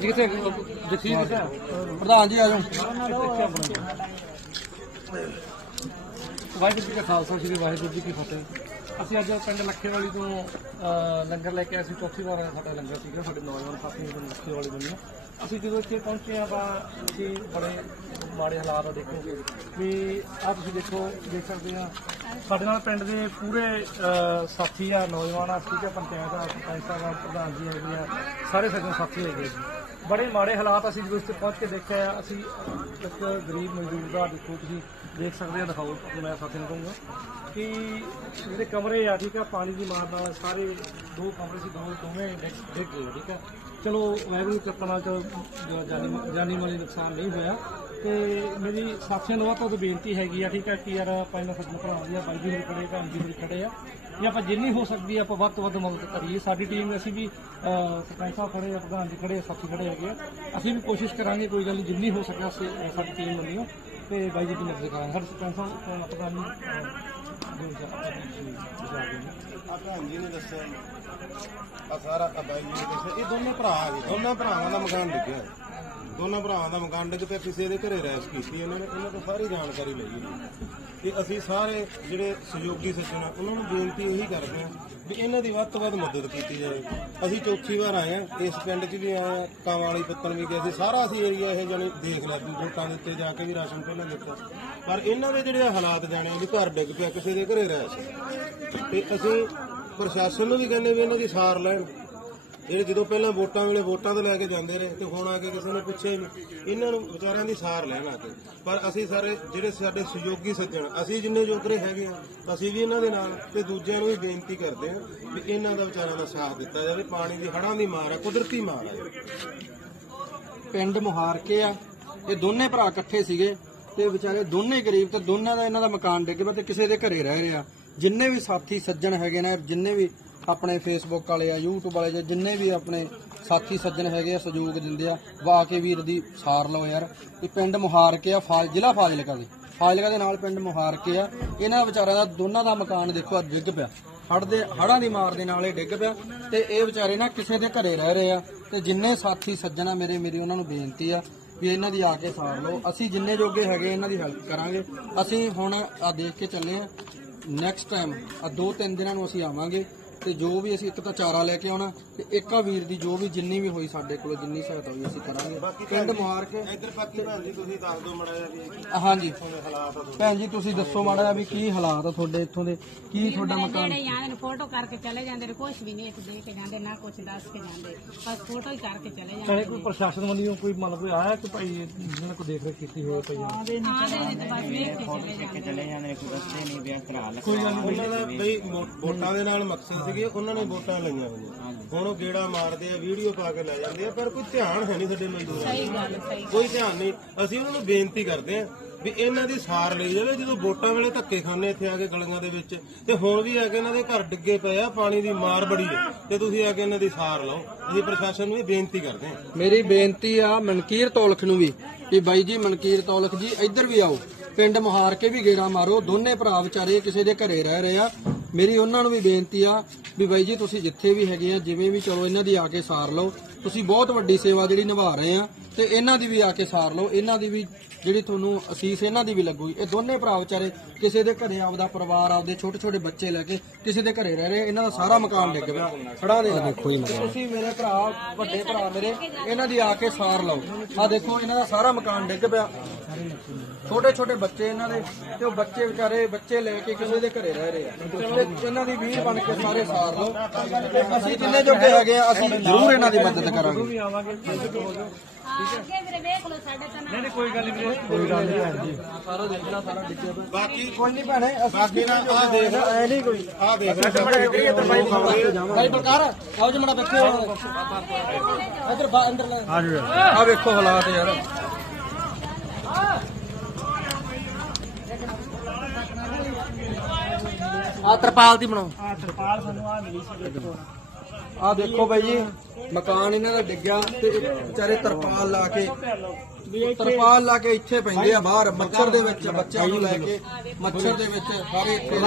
ਕਿੱਥੇ? ਜਖੀ ਪ੍ਰਧਾਨ ਜੀ, ਆ ਜਾਓ। ਵਾਹਿਗੁਰੂ ਜੀ ਕਾ ਖਾਲਸਾ, ਸ੍ਰੀ ਵਾਹਿਗੁਰੂ ਜੀ ਕੀ ਫਤਿਹ। ਅਸੀਂ ਅੱਜ ਪਿੰਡ ਲੱਖੇਵਾਲੀ ਤੋਂ ਲੰਗਰ ਲੈ ਕੇ ਆਏ ਸੀ। ਚੌਥੀ ਵਾਰ ਸਾਡਾ ਲੰਗਰ ਸੀਗਾ। ਸਾਡੇ ਨੌਜਵਾਨ ਸਾਥੀ ਨੇ ਲੱਖੇਵਾਲੀ ਬੰਦੇ ਅਸੀਂ ਜਦੋਂ ਇੱਥੇ ਪਹੁੰਚੇ ਆ ਤਾਂ ਅਸੀਂ ਬੜੇ ਮਾੜੇ ਹਾਲਾਤ ਆ, ਦੇਖੋ। ਵੀ ਆ ਤੁਸੀਂ ਦੇਖੋ, ਦੇਖ ਸਕਦੇ ਆ। ਸਾਡੇ ਨਾਲ ਪਿੰਡ ਦੇ ਪੂਰੇ ਸਾਥੀ ਆ, ਨੌਜਵਾਨ ਆ, ਠੀਕ ਆ, ਪੰਚਾਇਤ ਆ ਸਰਪੰਚ ਸਾਹਿਬ ਆ, ਪ੍ਰਧਾਨ ਜੀ ਹੈਗੇ ਆ। ਸਾਰੇ ਸਗੋਂ ਸਾਥੀ ਹੈਗੇ ਜੀ। ਬੜੇ ਮਾੜੇ ਹਾਲਾਤ ਅਸੀਂ ਜਦੋਂ ਇੱਥੇ ਪਹੁੰਚ ਕੇ ਦੇਖਿਆ, ਅਸੀਂ ਇੱਕ ਗਰੀਬ ਮਜ਼ਦੂਰ ਦਾ ਦੇਖੋ ਤੁਸੀਂ ਦੇਖ ਸਕਦੇ ਆ, ਦਿਖਾਓ ਮੈਂ ਸਾਥੀ ਨੂੰ ਕਹੂੰਗਾ ਕਿ ਜਿਹੜੇ ਕਮਰੇ ਆ, ਠੀਕ ਆ, ਪਾਣੀ ਦੀ ਮਾਰ ਨਾਲ ਸਾਰੇ ਦੋ ਕਮਰੇ ਸੀ, ਦੋ ਦੋਵੇਂ ਡਿੱਗ ਡਿੱਗ ਗਏ, ਠੀਕ ਆ। ਚਲੋ, ਵਾਹਿਗੁਰੂ ਕਿਰਪਾ ਨਾਲ ਚਲੋ ਜਾਨੀ ਜਾਨੀ ਮਾਲੀ ਨੁਕਸਾਨ ਨਹੀਂ ਹੋਇਆ। ਤੇ ਮੇਰੀ ਸਾਥੀਆਂ ਨੂੰ ਤੋਂ ਬੇਨਤੀ ਹੈਗੀ ਆ ਠੀਕ ਹੈ ਕਿ ਯਾਰ ਆਪਾਂ ਇਹਨਾਂ ਸੱਜਣ ਭਰਾ ਦੀ ਆ ਬਾਈ ਜੀ ਹੋਰੀ ਖੜੇ ਭੈਣ ਜੀ ਹੋਰੀ ਖੜੇ ਆ। ਵੀ ਆਪਾਂ ਜਿੰਨੀ ਹੋ ਸਕਦੀ ਆ ਆਪਾਂ ਵੱਧ ਤੋਂ ਵੱਧ ਮਦਦ ਕਰੀਏ। ਸਾਡੀ ਟੀਮ ਅਸੀਂ ਵੀ ਸਰਪੰਚ ਸਾਹਿਬ ਖੜੇ ਆ ਪ੍ਰਧਾਨ ਜੀ ਖੜੇ ਆ ਸਾਥੀ ਖੜੇ ਹੈਗੇ ਆ। ਅਸੀਂ ਵੀ ਕੋਸ਼ਿਸ਼ ਕਰਾਂਗੇ ਕੋਈ ਗੱਲ ਨਹੀਂ ਜਿੰਨੀ ਹੋ ਸਕਿਆ ਸਾਡੀ ਟੀਮ ਵੱਲੋਂ। ਤੇ ਬਾਈ ਜੀ ਦੀ ਮਦਦ ਕਰਾਂਗੇ ਸਾਡੇ ਸਰਪੰਚ ਸਾਹਿਬ ਅਹ, ਪ੍ਰਧਾਨ ਜੀ। ਆ ਭੈਣ ਜੀ ਨੇ ਦੱਸਿਆ। ਆ ਸਾਰਾ ਆ ਬਾਈ ਜੀ ਨੇ ਦੱਸਿਆ। ਇਹ ਦੋਨੇ ਭਰਾ ਆ ਗਏ। ਦੋਨਾਂ ਭਰਾਵਾਂ ਦਾ ਮਕਾਨ ਡਿੱਗਿਆ। ਦੋਨਾਂ ਭਰਾਵਾਂ ਦਾ ਮਕਾਨ ਡਿੱਗ ਪਿਆ ਕਿਸੇ ਦੇ ਘਰੇ ਰੈਸ ਕੀਤੀ, ਇਹਨਾਂ ਨੇ ਉਹਨਾਂ ਤੋਂ ਸਾਰੀ ਜਾਣਕਾਰੀ ਲਈ ਹੈ ਤੇ ਅਸੀਂ ਸਾਰੇ ਜਿਹੜੇ ਸਹਿਯੋਗੀ ਸੱਜਣ ਆ, ਉਹਨਾਂ ਨੂੰ ਬੇਨਤੀ ਉਹੀ ਕਰਦੇ ਆ ਵੀ ਇਹਨਾਂ ਦੀ ਵੱਧ ਤੋਂ ਵੱਧ ਮਦਦ ਕੀਤੀ ਜਾਵੇ। ਅਸੀਂ ਚੌਥੀ ਵਾਰ ਆਏ ਆ ਇਸ ਪਿੰਡ 'ਚ ਵੀ ਆਏ ਆ ਕਾਵਾਂ ਵਾਲੀ ਪੱਤਨ ਵੀ ਗਏ ਸੀ। ਸਾਰਾ ਅਸੀਂ ਏਰੀਆ ਇਹ ਜਾਣੀ ਦੇਖ ਲਿਆ, ਵੀ ਵੋਟਾਂ ਦੇ ਉੱਤੇ ਜਾ ਕੇ ਵੀ ਰਾਸ਼ਨ ਪਹਿਲਾਂ ਦਿੱਤਾ। ਪਰ ਇਹਨਾਂ ਦੇ ਜਿਹੜੇ ਹਾਲਾਤ ਜਾਣੇ ਵੀ ਘਰ ਡਿੱਗ ਪਿਆ, ਕਿਸੇ ਦੇ ਘਰੇ ਰੈਸ। ਤੇ ਅਸੀਂ ਪ੍ਰਸ਼ਾਸਨ ਨੂੰ ਵੀ ਕਹਿੰਦੇ ਵੀ ਇਹਨਾਂ ਦੀ ਸਾਰ ਲੈਣ। ਜਿਹੜੇ ਜਦੋਂ ਪਹਿਲਾਂ ਵੋਟਾਂ ਵੇਲੇ ਵੋਟਾਂ ਤੋਂ ਲੈ ਕੇ ਜਾਂਦੇ ਰਹੇ ਤੇ ਹੁਣ ਆ ਕੇ ਕਿਸੇ ਨੇ ਪੁੱਛਿਆ ਹੀ ਨਹੀਂ। ਇਹਨਾਂ ਨੂੰ ਵਿਚਾਰਿਆਂ ਦੀ ਸਾਰ ਲੈਣ ਆ ਕੇ। ਪਰ ਅਸੀਂ ਸਾਰੇ ਜਿਹੜੇ ਸਾਡੇ ਸਹਿਯੋਗੀ ਸੱਜਣ, ਅਸੀਂ ਜਿੰਨੇ ਜੋਗਰੇ ਹੈਗੇ ਆ, ਅਸੀਂ ਵੀ ਇਹਨਾਂ ਦੇ ਨਾਲ ਤੇ ਦੂਜਿਆਂ ਨੂੰ ਵੀ ਬੇਨਤੀ ਕਰਦੇ ਆ ਵੀ ਇਹਨਾਂ ਦਾ ਵਿਚਾਰਿਆਂ ਦਾ ਸਾਥ ਦਿੱਤਾ ਜਾਵੇ। ਪਾਣੀ ਦੀ ਹੜਾਂ ਦੀ ਮਾਰ ਹੈ ਕੁਦਰਤੀ ਮਾਰ ਹੈ ਪਿੰਡ ਮੁਹਾਰਕੇ ਆ, ਇਹ ਦੋਨੇ ਭਰਾ ਇਕੱਠੇ ਸੀਗੇ ਤੇ ਵਿਚਾਰੇ ਦੋਨੇ ਗਰੀਬ ਤੇ ਦੋਨਾਂ ਦਾ ਇਹਨਾਂ ਦਾ ਮਕਾਨ ਡਿੱਗ ਪਿਆ ਤੇ ਕਿਸੇ ਦੇ ਘਰੇ ਰਹਿ ਰਿਹਾ। ਜਿੰਨੇ ਵੀ ਸਾਥੀ ਸੱਜਣ ਹੈਗੇ ਨੇ, ਜਿੰਨੇ ਵੀ ਆਪਣੇ ਫੇਸਬੁੱਕ ਵਾਲੇ ਆ, YouTube ਵਾਲੇ ਜਾਂ ਜਿੰਨੇ ਵੀ ਆਪਣੇ ਸਾਥੀ ਸੱਜਣ ਹੈਗੇ ਆ, ਸਹਿਯੋਗ ਦਿੰਦੇ ਆ, ਵਾ ਕੇ ਵੀਰ ਦੀ ਸਾਰ ਲਓ ਯਾਰ। ਇਹ ਪਿੰਡ ਮੁਹਾਰਕੇ ਆ ਫਾਜ਼ ਜ਼ਿਲ੍ਹਾ ਫਾਜ਼ਿਲਕਾ ਦੇ। ਫਾਜ਼ਿਲਕਾ ਦੇ ਨਾਲ ਪਿੰਡ ਮੁਹਾਰਕੇ ਆ। ਇਹਨਾਂ ਵਿਚਾਰਿਆਂ ਦਾ ਦੋਨਾਂ ਦਾ ਮਕਾਨ ਦੇਖੋ ਅੱਜ ਡਿੱਗ ਪਿਆ। ਹੜ ਦੇ ਹੜਾਂ ਦੀ ਮਾਰ ਦੇ ਨਾਲ ਇਹ ਡਿੱਗ ਪਿਆ ਤੇ ਇਹ ਵਿਚਾਰੇ ਨਾ ਕਿਸੇ ਦੇ ਘਰੇ ਰਹਿ ਰਹੇ ਆ ਤੇ ਜਿੰਨੇ ਸਾਥੀ ਸੱਜਣਾ ਮੇਰੇ, ਮੇਰੀ ਉਹਨਾਂ ਨੂੰ ਬੇਨਤੀ ਆ ਵੀ ਇਹਨਾਂ ਦੀ ਆ ਕੇ ਸਾਰ ਲਓ। ਅਸੀਂ ਜਿੰਨੇ ਜੋਗੇ ਹੈਗੇ ਇਹਨਾਂ ਦੀ ਹੈਲਪ ਕਰਾਂਗੇ। ਅਸੀਂ ਹੁਣ ਆ ਦੇਖ ਕੇ ਚੱਲੇ ਆ। ਨੈਕਸਟ ਟਾਈਮ ਆ ਦੋ ਤਿੰਨ ਦਿਨਾਂ ਨੂੰ ਅਸੀਂ ਆਵਾਂਗੇ। ਤੇ ਜੋ ਵੀ ਅਸੀਂ ਇੱਕ ਤਾਂ ਚਾਰਾ ਲੈ ਕੇ ਆਉਣਾ ਤੇ ਇੱਕ ਆ ਵੀਰ ਦੀ ਜੋ ਵੀ ਜਿੰਨੀ ਵੀ ਹੋਈ ਸਾਡੇ ਕੋਲ ਜਿੰਨੀ ਸਹਾਇਤਾ ਹੋਈ ਅਸੀਂ ਕਰਾਂਗੇ। ਪਿੰਡ ਮੁਹਾਰਕ ਇੱਧਰ ਬਾਕੀ ਭੈਣ ਜੀ ਤੁਸੀਂ ਦੱਸ ਦਿਓ ਮੜਾ ਜਿਹਾ ਵੀ ਹਾਂਜੀ। ਹਾਲਾਤ ਆ ਭੈਣ ਜੀ ਤੁਸੀਂ ਦੱਸੋ ਮਾੜਾ ਜਿਹਾ ਵੀ ਕੀ ਹਾਲਾਤ ਆ ਤੁਹਾਡੇ ਇੱਥੋਂ ਦੇ? ਕੀ ਤੁਹਾਡਾ ਮਕਾਨ? ਫੋਟੋ ਕਰਕੇ ਚਲੇ ਜਾਂਦੇ ਨੇ ਕੁਝ ਵੀ ਨਹੀਂ ਇੱਥੇ ਦੇ ਕੇ ਜਾਂਦੇ ਨਾ ਕੁਝ ਦੱਸ ਕੇ ਜਾਂਦੇ ਬਸ ਫੋਟੋ ਹੀ ਕਰਕੇ ਚਲੇ ਜਾਂਦੇ ਚਾਹੇ ਕੋਈ ਪ੍ਰਸ਼ਾਸਨ ਵੱਲੋਂ ਕੋਈ ਮਤਲਬ ਕੋਈ ਆਇਆ ਕਿ ਭਾਈ ਜਿਹਨਾਂ ਕੋਈ ਦੇਖ ਰੇਖ ਕੀਤੀ ਹੋਵੇ ਭਾਈ ਆਂਦੇ ਨੇ ਤੇ ਬਸ ਵੇਖ ਕੇ ਚਲੇ ਜਾਂਦੇ ਉਹਨਾਂ ਦਾ ਬਈ ਵੋ- ਵੋਟਾਂ ਦੇ ਨਾਲ ਮਕਸਦ ਸੀਗੇ ਉਹਨਾਂ ਨੇ ਵੋਟਾਂ ਲਈਆਂ ਹੋਈਆਂ। ਹੁਣ ਉਹ ਗੇੜਾ ਮਾਰਦੇ ਆ ਵੀਡੀਓ ਪਾ ਕੇ ਲੈ ਜਾਂਦੇ ਆ ਪਰ ਕੋਈ ਧਿਆਨ ਹੈ ਨਹੀਂ ਸਾਡੇ ਮਜ਼ਦੂਰਾਂ ਸਹੀ ਗੱਲ ਸਹੀ ਕੋਈ ਧਿਆਨ ਨਹੀਂ। ਅਸੀਂ ਉਹਨਾਂ ਨੂੰ ਬੇਨਤੀ ਕਰਦੇ ਆ ਵੀ ਇਹਨਾਂ ਦੀ ਸਾਰ ਲਈ ਜਾਵੇ, ਜਦੋਂ ਵੋਟਾਂ ਵੇਲੇ ਧੱਕੇ ਖਾਣੇ ਇੱਥੇ ਆ ਕੇ ਗਲੀਆਂ ਦੇ ਵਿੱਚ, ਤੇ ਹੁਣ ਵੀ ਆ ਕੇ ਇਹਨਾਂ ਦੇ ਘਰ ਡਿੱਗੇ ਪਏ ਆ, ਪਾਣੀ ਦੀ ਮਾਰ ਬੜੀ ਹੈ ਤੇ ਤੁਸੀਂ ਆ ਕੇ ਇਹਨਾਂ ਦੀ ਸਾਰ ਲਓ। ਅਸੀਂ ਪ੍ਰਸ਼ਾਸਨ ਨੂੰ ਇਹ ਬੇਨਤੀ ਕਰਦੇ ਆ ਮੇਰੀ ਬੇਨਤੀ ਆ ਮਨਕੀਰ ਤੌਲਖ ਨੂੰ ਵੀ ਵੀ ਬਾਈ ਜੀ ਮਨਕੀਰ ਤੋਲਖ ਜੀ, ਇੱਧਰ ਵੀ ਆਓ। ਪਿੰਡ ਮੁਹਾਰ ਕੇ ਵੀ ਗੇੜਾ ਮਾਰੋ, ਦੋਨੇ ਭਰਾ ਵਿਚਾਰੇ ਕਿਸੇ ਦੇ ਘਰੇ ਰਹਿ ਰਹੇ ਆ। ਮੇਰੀ ਉਹਨਾਂ ਨੂੰ ਵੀ ਬੇਨਤੀ ਆ ਵੀ ਬਾਈ ਜੀ, ਤੁਸੀਂ ਜਿੱਥੇ ਵੀ ਹੈਗੇ ਆ, ਜਿਵੇਂ ਵੀ ਚਲੋ ਇਹਨਾਂ ਦੀ ਆ ਕੇ ਸਾਰ ਲਓ। ਤੁਸੀਂ ਬਹੁਤ ਵੱਡੀ ਸੇਵਾ ਜਿਹੜੀ ਨਿਭਾ ਰਹੇ ਆ, ਤੇ ਇਹਨਾਂ ਦੀ ਵੀ ਆ ਕੇ ਸਾਰ ਲਓ, ਇਹਨਾਂ ਦੀ ਵੀ ਜਿਹੜੀ ਤੁਹਾਨੂੰ ਅਸੀਸ ਇਹਨਾਂ ਦੀ ਵੀ ਲੱਗੂਗੀ। ਇਹ ਦੋਨੇ ਭਰਾ ਵਿਚਾਰੇ ਕਿਸੇ ਦੇ ਘਰੇ ਆਪਦਾ ਪਰਿਵਾਰ ਆਪਦੇ ਛੋਟੇ ਛੋਟੇ ਬੱਚੇ ਲੈ ਕੇ ਕਿਸੇ ਦੇ ਘਰੇ ਰਹਿ ਰਹੇ ਇਹਨਾਂ ਦਾ ਸਾਰਾ ਮਕਾਨ ਡਿੱਗ ਪਿਆ। ਖੜਾ ਦੇ ਦੇਖੋ ਜੀ ਤੁਸੀਂ ਮੇਰੇ ਭਰਾ ਵੱਡੇ ਭਰਾ ਮੇਰੇ ਇਹਨਾਂ ਦੀ ਆ ਕੇ ਸਾਰ ਲਓ। ਆ ਦੇਖੋ ਇਹਨਾਂ ਦਾ ਸਾਰਾ ਮਕਾਨ ਡਿੱਗ ਪਿਆ। ਛੋਟੇ ਛੋਟੇ ਬੱਚੇ ਇਹਨਾਂ ਦੇ ਤੇ ਉਹ ਬੱਚੇ ਵਿਚਾਰੇ ਬੱਚੇ ਲੈ ਕੇ ਕਿਸੇ ਦੇ ਘਰੇ ਰਹਿ ਰਹੇ ਆ। ਤੇ ਇਹਨਾਂ ਦੀ ਵੀਰ ਬਣ ਕੇ ਸਾਰੇ ਸਾਰ ਲਓ। ਅਸੀਂ ਜਿੰਨੇ ਜੋਗੇ ਹੈਗੇ ਆ ਅਸੀਂ ਜ਼ਰੂਰ ਇਹਨਾਂ ਦੀ ਮਦਦ ਕਰਾਂਗੇ। ਬਿਲਕੁਲ ਹੋ ਵੀਰੇ ਵੇਖ ਲਓ ਸਾਡੇ ਤਾਂ ਨਾ ਨਹੀਂ ਕੋਈ ਗੱਲ ਨਹੀਂ ਵੀਰੇ ਕੋਈ ਗੱਲ ਨਹੀਂ। ਭੈਣ ਜੀ ਸਾਰਾ ਦੇਖਣਾ ਸਾਰਾ ਡਿੱਗਿਆ ਬਾਕੀ ਕੋਈ ਨਹੀਂ ਭੈਣੇ ਬਾਕੀ ਨਾ ਆ ਦੇਖ ਐ ਨਹੀਂ ਕੋਈ। ਆ ਦੇਖ ਭਾਈ ਬਲਕਾਰ ਆਓ ਜੀ ਮੜਾ ਬੱਚੇ ਇਧਰ ਬਾ ਅੰਦਰ ਲੈ। ਆ ਵੇਖੋ ਹਾਲਾਤ ਯਾਰ। ਆ ਤਰਪਾਲ ਦੀ ਬਣਾਓ। ਆ ਤਰਪਾਲ ਸਾਨੂੰ ਆ ਮਿਲੀ ਸੀ ਦੇਖੋ। ਆ ਦੇਖੋ ਬਾਈ ਜੀ, ਮਕਾਨ ਇਹਨਾਂ ਦਾ ਡਿੱਗਿਆ ਤੇ ਵਿਚਾਰੇ ਤਰਪਾਲ ਲਾ ਕੇ ਤਰਪਾਲ ਲਾ ਕੇ ਇੱਥੇ ਪੈਂਦੇ ਆ ਬਾਹਰ, ਮੱਛਰ ਦੇ ਵਿੱਚ, ਬੱਚਿਆਂ ਨੂੰ ਲੈ ਕੇ, ਮੱਛਰ ਦੇ ਵਿੱਚ ਸਾਰੇ ਇੱਥੇ